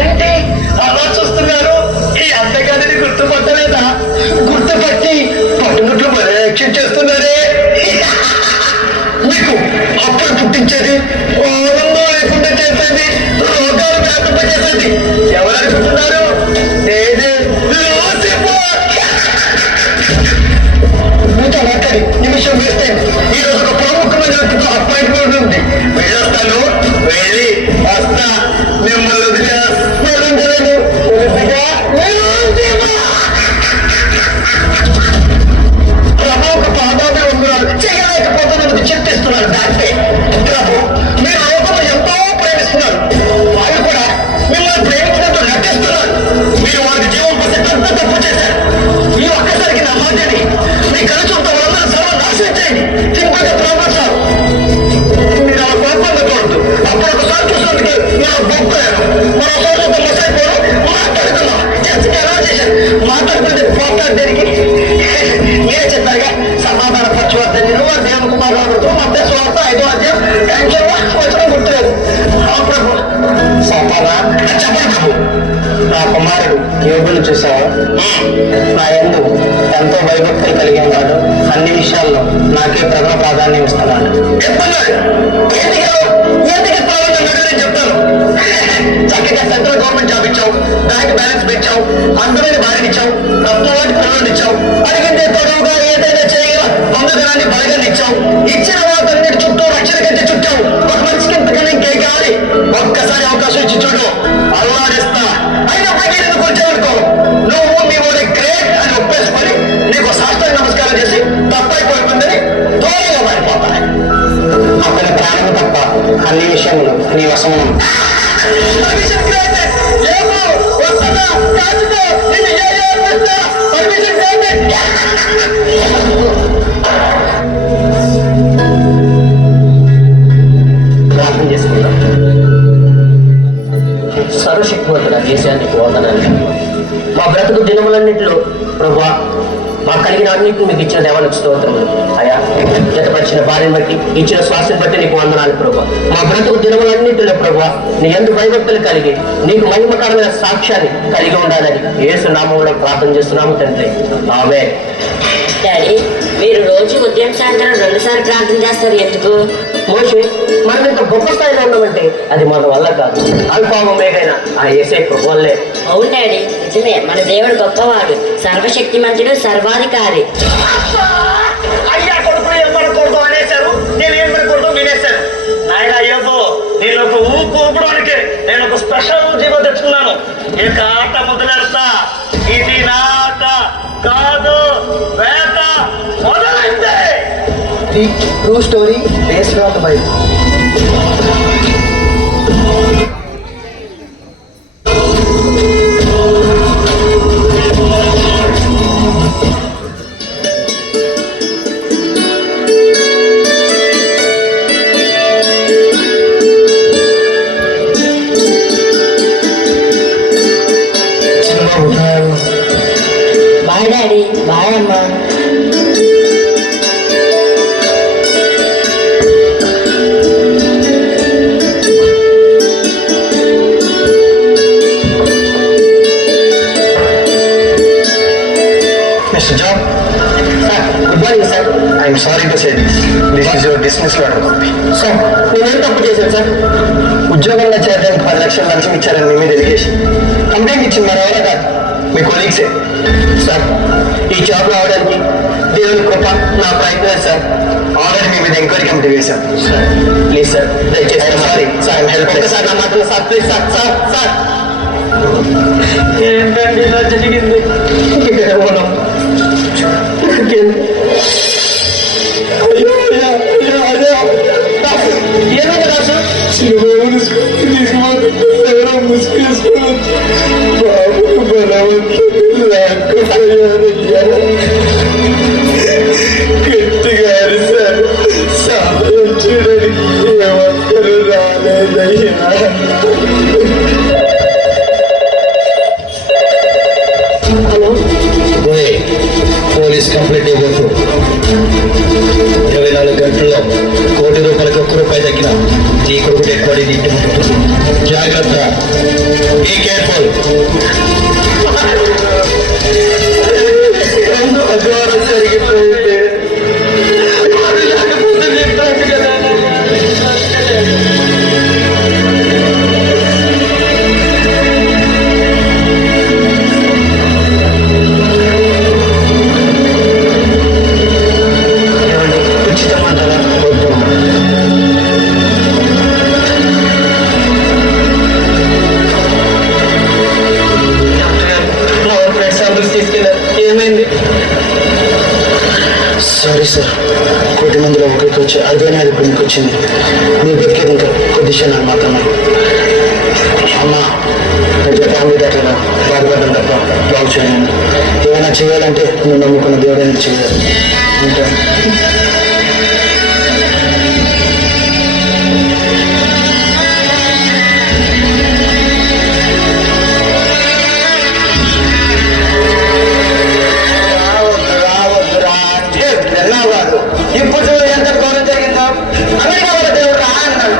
ఏంటి అలా చూస్తున్నారు? ఈ అంతగానే గుర్తుపట్టలేదా? గుర్తుపట్టి పట్టునట్లు పర్యవేక్షణ చేస్తున్నారే. మీకు అప్పుడు పుట్టించేది, ఆనందం లేకుండా చేసేది, రోగాలు వ్యాపింపజేసేది ఎవరనుకుంటున్నారు? నేనే లూసిఫర్. మీతో మాట్లాడి నిమిషం వేస్తే ఈరోజు ఒక ప్రముఖమైన వ్యక్తితో అపాయింట్మెంట్ ఉంది. వెళ్ళొస్తాను, వెళ్ళి వస్తా. మిమ్మల్ని వదిలేస్తాను. ప్రభు పాదాలు ఉన్నారు, చేయలేకపోతున్నందుకు చింతిస్తున్నారు. దాంటే ప్రభు మీరు లోకంలో ఎంతో ప్రేమిస్తున్నారు, వాళ్ళు కూడా మిమ్మల్ని ప్రేమించినట్టు నటిస్తున్నారు. మీరు వారికి జీవం పోసే పెద్ద తప్పు చేశారు. ఈ ఒక్కసారికి నా మాటని మీ కలుచుంత వాళ్ళందరూ సర్వం నాశనం చేయండి. సింపుల్ గా ప్రారంభిస్తారు. మీరు అలా కోపంగా చూడద్దు. అప్పుడు ఒకసారి చూసినందుకు మీరు గొప్పయారు, మరోసారి మసైపోరు. మాట్లాడుతున్నాం, చర్చకి ఎలా చేశారు? మాట్లాడుకుంటే పోట్లాడడానికి మీరే చెప్పారుగా. సమాధాన పక్షవర్తని దేవుని కుమారుడు మధ్య స్వార్థ 5వ అధ్యాయం టెన్షన్ వచ్చిన గుర్తులేదు. ప్రభు సోపానా చెప్పండి ప్రభు. నా కుమారుడు యోగులు చూసావా? నా యందు ఎంతో భయభక్తులు కలిగి ఉన్నాడు. అన్ని విషయాల్లో నాకే ప్రథమ ప్రాధాన్యం ఇస్తున్నాడు. చెప్తాను. చక్కగా సెంట్రల్ గవర్నమెంట్ జాబ్ ఇచ్చావు, బ్యాంక్ బ్యాలెన్స్ పెంచావు, అందమైన భార్యనిచ్చావు, రత్నవాటి పిల్లలు ఇచ్చావు, అడిగిందే తొడవుగా ఏదైనా చేయగల దొంగతనాన్ని బలగాన్ని ఇచ్చావు. ఇచ్చిన వాటన్నిటి చుట్టూ రక్షణ కంటే చుట్టావు. ఒక మనిషికి ఇంతకన్నా ఇంకే కావాలి. ఒక్కసారి అవకాశం ఇచ్చి చూడు, అల్లాడిస్తా. అయినప్పటికీ ఎందుకు వచ్చావనుకో, నువ్వు మీ ఊరి గ్రేట్ అని ఒప్పేసుకొని నీకు శాస్త్రాన్ని నమస్కారం చేసి తప్పైపోతుందని దూరంగా మారిపోతాయి. అతని ప్రాణం తప్ప అన్ని విషయంలో నీ వశం. ప్రార్థన చేసుకుందాం. సర్వశక్తివంతుడ దేశానికి వందనాలు. మా బ్రతుకు దినములన్నింటిలో ప్రభువా మా కలిగిన అన్నింటిని మీకు ఇచ్చిన దేవాలకు స్తోత్రములు. అయా జతపరిచిన భార్యను బట్టి, ఇచ్చిన శ్వాసను బట్టి నీకు వందనాలు ప్రభువా. మా బ్రతుకు దినములన్నింటిలో ప్రభువా నీ యందు భయభక్తులు కలిగి నీకు మహిమకరమైన సాక్ష్యాన్ని కలిగి ఉండాలని యేసు నామములో ప్రార్థన చేస్తున్నాము తండ్రి. ఆమేన్. డాడీ, మీరు రోజు ఉదయం సాయంత్రం 2 సార్లు ప్రార్థన చేస్తారు, ఎందుకు? మోషే, మనం ఇంత గొప్ప స్థాయిలో ఉన్నామంటే అది మన వల్ల కాదు, అల్ఫా ఒమేగైనా ఆ యేసే ప్రభు వల్లే. అవును డాడీ, నిజమే. మన దేవుడు గొప్పవాడు, సర్వశక్తిమంతుడు, సర్వాధికారి. అయ్యా కొడుకులు ఏం పడకూడదు అనేశారు, నేను ఏం పడకూడదు వినేశాను. నాయన అయ్యబ్బో, నేను ఒక ఊపడానికి నేను ఒక స్పెషల్ జీవో తెచ్చుకున్నాను. ఇక ఆట మొదలెడతా. ఇది నా ఆట కాదు, వేట మొదలైంది. The true story based on the Bible. Bye daddy. Bye అమ్మా. Mr. John, good morning, sir. I am sorry to say this. This is your dismissal order copy. Sir, నేనేం తప్పు చేశాను సార్? ఉద్యోగంలో చేరడానికి 10 లక్షలు లంచం ఇచ్చారని మీ మీద ఎలిగేషన్. కంప్లైంట్ ఇచ్చింది మరి ఎవరో కాదు, మీ కొలీగ్సే. సార్, ఈ జాబ్ రావడానికి దేవుని కృప, నా ప్రయత్నం సార్. ఆల్రెడీ మీ మీద ఎంక్వైరీ కమిటీ వేశాం. సార్ ప్లీజ్ సార్, దయచేసి సారీ సార్, హెల్ప్ సార్. నా మాటలు sir, please sir. Sir sir ఏంటండి ఇలా జరిగింది? గట్టిగా సార్, సహాయం చేయడానికి ఏమంటారు రాలేదయ్యా. పోలీస్ కంప్లైంట్ ఇవ్వచ్చు. 24 గంటల్లో ₹1 కోటి ఒక్క రూపాయి తగ్గిన ఈ కొడుకు డెడ్ బాడీ ఇంటి ముందు జాగ్రత్త, బీ కేర్ఫుల్. అఘోరం జరిగిపోయింది. అది లేకపోతే చెప్పాను కదా. సారీ సార్, కోటి మందిలో ఒకరికి వచ్చి అదేనా ఇప్పుడు మీకు వచ్చింది. మీరు బతికేది ఇంకా కొద్ది క్షణాలు మాత్రమే. అమ్మా, పెద్ద ఫ్యామిలీ దాకా బాధపడడం తప్ప బాగు చేయండి. ఏమైనా చేయాలంటే నువ్వు నమ్ముకున్న దేవుడైనా చేయాలి. ఉంటాను. ఇప్పుడు చూడు ఎంత ఘోరం జరిగిందో. అమెరికా వాళ్ళ దేవుడు రా అన్నాను,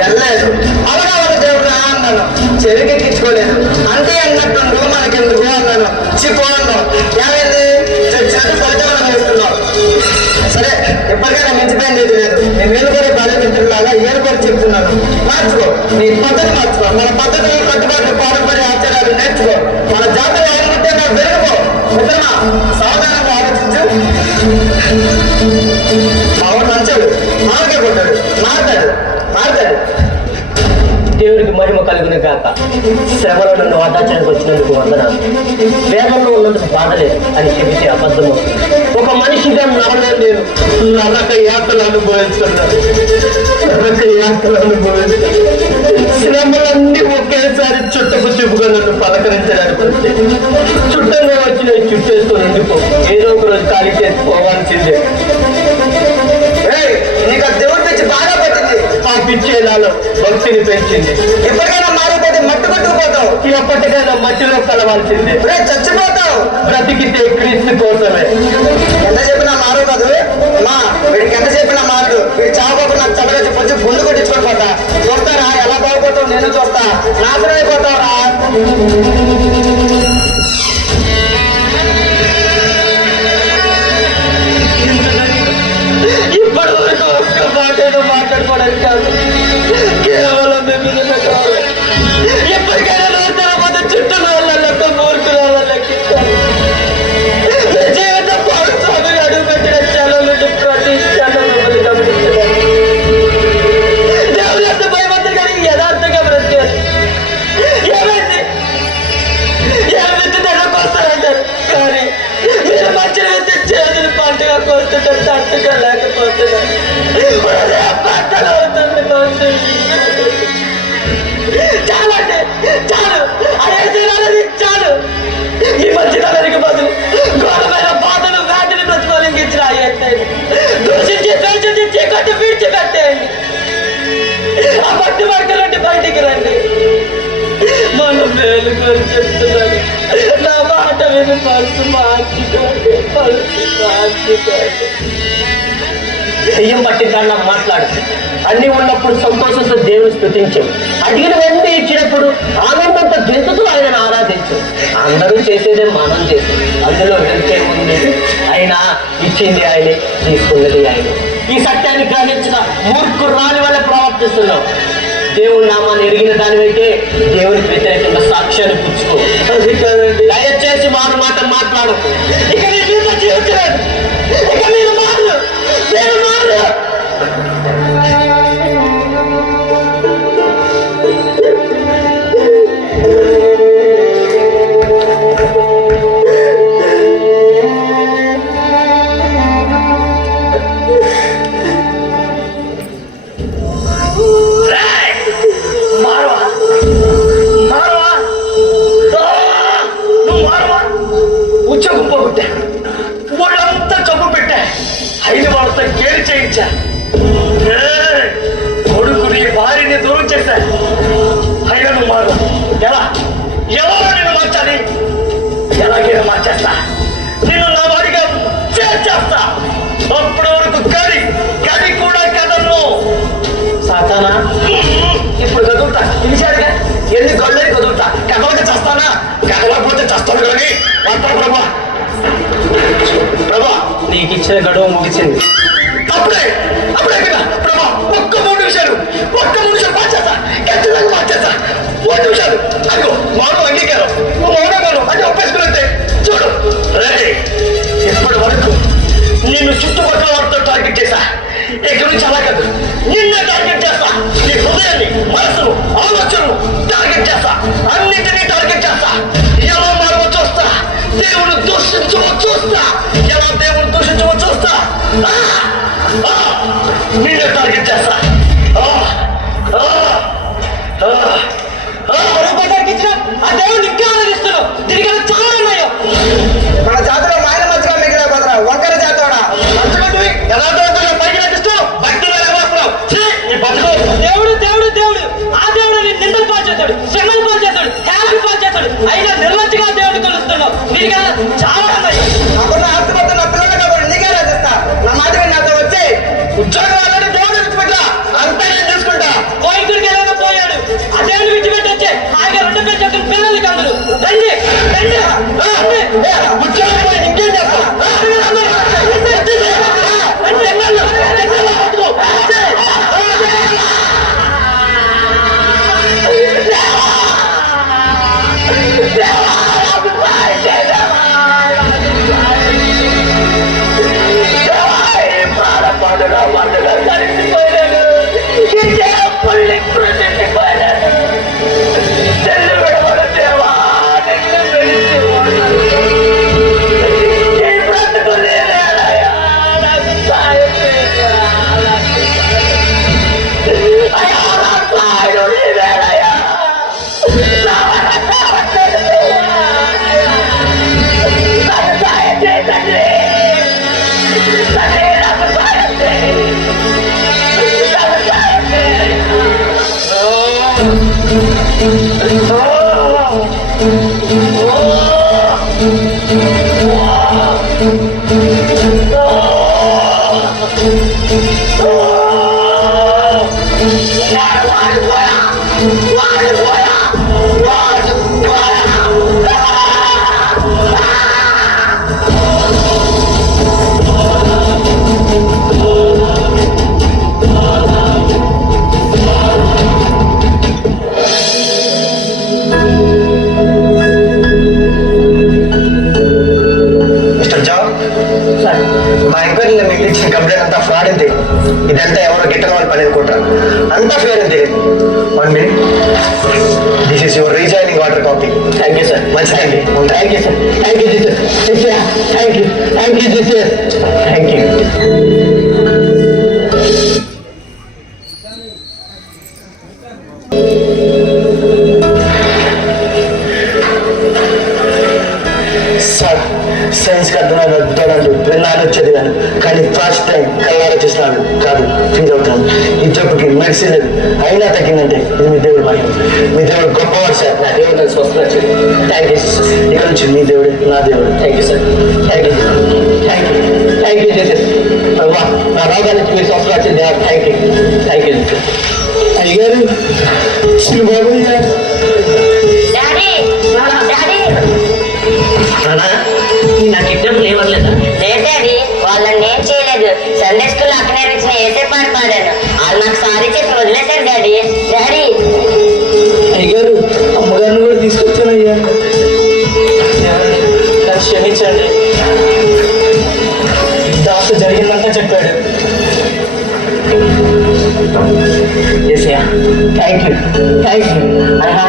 వెళ్ళలేదు. అవగా వాళ్ళ దేవుడు రా అన్నాను, చెవికెక్కించుకోలేదు. అంతే అన్నట్టుండు, మనకెందుకు అన్నాను, చిపో అన్నాను. ఏమైంది? చచ్చినట్టు ఫలితం వేస్తున్నావు. సరే, ఎప్పటికైనా మించిపోయింది ఏది లేదు. నేను ఏలుకోరే బాల్య మిత్రులాగా ఏలుకోరి చెప్తున్నాను, మార్చుకో. నీ పద్ధతి మార్చుకో. మన పద్ధతులు, కట్టుబాట్లు, పారంపర్య ఆచారాలు నేర్చుకో. మన జాతర ఆలోచిస్తే నాకు పెరుగుకో. మిత్రమా, సావధానంగా ఆలోచించు. అవును, మంచాడు, మాకే కొట్టాడు, మాట్లాడు. దేవుడికి మహిమ కలుగును కాక. శ్రమలో నన్ను వడ్డాచడానికి వచ్చినందుకు వందనాలు. వేదంలో ఉన్నందుకు బాధలేదు అని చెబితే అబద్ధము. ఒక మనిషిగా నమ్మలేదు. నేను నరక యాత్రలు అనుభవిస్తున్నాను. శ్రమలన్నీ ఒకేసారి చుట్టకు చూపుగా నన్ను పలకరించడానికి వస్తే చుట్టంగా వచ్చిన చుట్టేసుకొని ఉండిపో. ఏదో ఒక రోజు ఖాళీ చేసి పోవాల్సిందే. నీకు ఆ దేవుడి పిచ్చి బాగా పట్టింది. ఆ పిచ్చి నాలో భక్తిని పెంచింది. ఎప్పటికైనా మారిపోతే మట్టు కొట్టుకుపోతావు. ఎప్పటికైనా మట్టిలో కలవాల్సిందే. చచ్చిపోతావు. బ్రతికితే క్రీస్తు కోసమే. ఎంత చెప్పినా మారు కాదు. మా వీడికి ఎంత చెప్పినా మారదు. వీడు చావకుండా నాకు చల్లగా కొంచెం గుండు కొట్టించుకొని పోతా. చూస్తారా ఎలా బాగుపోతావు? నేను చూస్తా. నాశనం అయిపోతావు రా. ఇప్పటి వరకు ఒక్క మాటను మాట్లాడుకోవడానికి కాదు, కేవలం మిమ్మల్ని కావాలి. ఎప్పటికైనా రోజు చుట్టూ వాళ్ళ మూర్ఖుల వల్ల లెక్కించాలి. జీవితం స్వామి అడుగు పెట్టిన క్షణం నుండి ప్రతి క్షణం మిమ్మల్ని గమనించాలి. దేవుడు ఎంత భయమంతా కానీ యథార్థంగా బ్రతికారు. ఏమైంది? ఏం విత్తుతాడో కోస్తారంటారు, కానీ మీరు మంచిగా విత్తి చేతులు పంటగా కోస్తుంటారు, తట్టుగా లేకపోతున్నారు. పంటలు అవుతుంది. చాలండి, చాలు. అనేది చాలు. ఈ మంచితనానికి బదులు ఘోరమైన బాధలు, వ్యాధిని ప్రతిఫలించిన అయ్యేయండి. దూషించి ద్వేషించి చీకటి విడిచిపెట్టేయండి. ఆ మట్టి వర్గం నుండి బయటికి రండి. మనం మేలు కోరి చెప్తున్నాను. నా మాట విని మనసు మార్చుకోండి. దెయ్యం పట్టిందన్నా మాట్లాడు. అన్ని ఉన్నప్పుడు సంతోషంతో దేవుని స్తుతించు. అడిగినవన్నీ ఇచ్చినప్పుడు ఆనందంతో గెంతుతూ ఆయనను ఆరాధించు. అందరూ చేసేదే మనం చేసేది, అందులో వెళ్తే ఉంది. అయినా ఇచ్చింది ఆయనే, తీసుకున్నది ఆయన. ఈ సత్యాన్ని గ్రహించిన మూర్ఖురాలి వల్ల ప్రవర్తిస్తున్నావు. దేవుడి నామాన్ని ఎరిగిన దానివైతే దేవునికి వ్యతిరేకంగా సాక్ష్యాన్ని పుచ్చుకో. దయచేసి మారు మాట మాట్లాడకు. ఇక నీ జీవితం జీవించలేదు. ఇక మీరు మారు. ఉద్యోగం పోగొట్టా, వాళ్ళంతా జబ్బు పెట్టా. ఇచ్చిన గడువు ముగిసింది. అప్పుడే కదా ప్రభా, ఒక్క 3 నిమిషాలు మార్చేస్తా, ఖచ్చితంగా మార్చేస్తా. 3 నిమిషాలు అదిగో మౌనం అంగీకారం, మౌనగారు అంటే ఒప్పేసుకున్నట్టే. చూడు రెడీ, ఇప్పటి వరకు నిన్ను చుట్టుపక్కల వారితో టార్గెట్ చేశా, ఇక్కడ నుంచి అలా కాదు, నిన్నే టార్గెట్ చేస్తా. నీ హృదయాన్ని, మనసును, ఆలోచనను టార్గెట్ చేస్తా, అన్నింటినీ టార్గెట్ చేస్తా. ఎలా మారవో చూస్తా, దేవుని దూషించవో చూస్తా, ఎలా దేవుని దూషించవో చూస్తా. నిన్నే టార్గెట్ చేస్తా. ఆ దేవుడు ఇంకా ఆలోచిస్తున్నావు, దీనికి చాలా ఉన్నాయో. మన జాతిలో మాయన మధ్యగా మిగిలిన బదరా వంకర జాతోడా మంచుకుంటువి ఎలా పైకి నటిస్తావు, భక్తులు ఎలాగొస్తున్నావు. దేవుడు దేవుడు దేవుడు ఆ దేవుడు నేను నిందలు పాల్చేస్తాడు, శ్రమలు పాల్చేస్తాడు, హ్యాపీ పాల్చేస్తాడు. అయినా నిర్లజ్జగా దేవుడు కొలుస్తున్నావు. దీనికన్నా చాలా ఉన్నాయి. నాకున్న ఆస్తి మొత్తం నా పిల్లలు కాబట్టి నీకే రాజేస్తా. నా మాట విని నాతో వచ్చి ఉద్యోగం వాళ్ళని దేవుడు విడిచిపెట్టా, అంతా నేను చూసుకుంటా. కోయికుడికి ఎలా పోయాడు, ఆ దేవుడు విడిచిపెట్టి వచ్చే ఆయన 2 పేరు చెప్తున్న పిల్లలకి అందరూ రండి రండి ఉద్యోగం పోయి ఇంకేం చేస్తావు? మా ఎంక్వైరీలో మీకు ఇచ్చిన కంప్లైంట్ అంతా ఫ్రాడ్ అని తెలియదు. ఇదంతా ఎవరో గిట్టని వాళ్ళు పని అనుకుంటారు, అంతా ఫేర్ అని తెలియదు. 1 minute, this is your rejoining order copy. Thank you sir. మంచిదండి. Thank you sir. Thank you Jesus. Thank you Jesus. Thank you. Sir, సైన్స్కి అర్థమైన అద్భుతాలు విన్నాను చదివాను, కానీ ఫస్ట్ టైం కళ్ళారా చేసినాను కాదు ఫీల్ అవుతాను. ఈ జబ్బుకి మెడిసిన్ లేదు, అయినా తగ్గిందంటే ఇది మీ దేవుడు మహిమ. మీ దేవుడు గొప్పవాడు సార్. నా దేవుడు నాకు స్వస్థ వచ్చింది. Thank you Jesus. ఇక నుంచి మీ దేవుడే నా దేవుడు. Thank you sir. Thank you thank you thank you Jesus. నా రోగానికి మీరు స్వస్థ వచ్చింది. Thank you Jesus. అయ్యారు బాబు డాడీ డాడీ నాకు ఎగ్జాంపుల్ ఏమనలేదా? లేదు డాడీ, వాళ్ళని ఏం చేయలేదు. సండే స్కూల్ అక్కడే వచ్చిన ఏసే పాట పాడాను. వాళ్ళు నాకు సారీ చెప్పి వదిలేశారు డాడీ. డాడీ అయ్యారు అమ్మగారిని కూడా తీసుకొచ్చానయ్యా. నాకు క్షమించండి. డాక్టర్ జరిగిందంతా చెప్పాడు. ఏసయ్యా థ్యాంక్ యూ అయ్యా,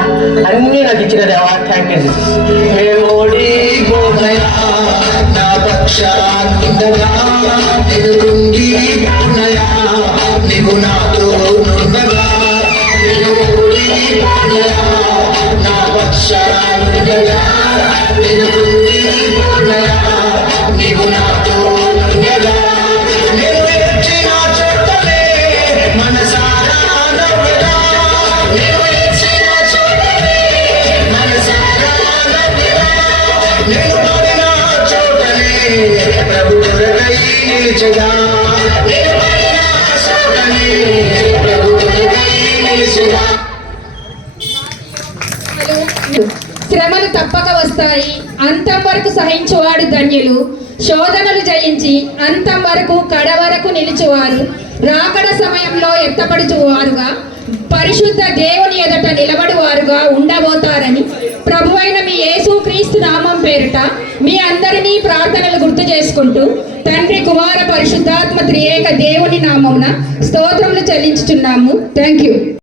అన్నీ నాకు ఇచ్చిన దేవా. Thank you Jesus. మేమోడి గోదయా నా పక్షానుండగా నిన్ను కృంగిపోనయా నీవు నాతో నుండగా మేమోడి గోదయా నా పక్షానుండగా నిన్ను కృంగిపోనయా నీవు నాతో నుండగా నేను ఏడ్చిన చోటనే మనసారా నవ్వగా నేను ఏడ్చిన చోటనే మనసారా నవ్వగా నేను పడిన చోటనే ప్రభువులకై నిలిచగా నేను పడిన చోటనే ప్రభువులకై నిలిచగా. శ్రమలు తప్పక వస్తాయి, అంతం వరకు సహించువాడు ధన్యులు. శోధనలు జయించి అంతం వరకు కడ వరకు నిలిచువారు రాకడ సమయంలో ఎత్తపడుచువారుగా పరిశుద్ధ దేవుని ఎదుట నిలబడువారుగా ఉండబోతారని ప్రభువైన మీ యేసుక్రీస్తు నామం పేరిట మీ అందరినీ ప్రార్థనలు గుర్తు చేసుకుంటూ తండ్రి కుమార పరిశుద్ధాత్మ త్రియేక దేవుని నామమున స్తోత్రములు చెల్లించుచున్నాము. Thank you.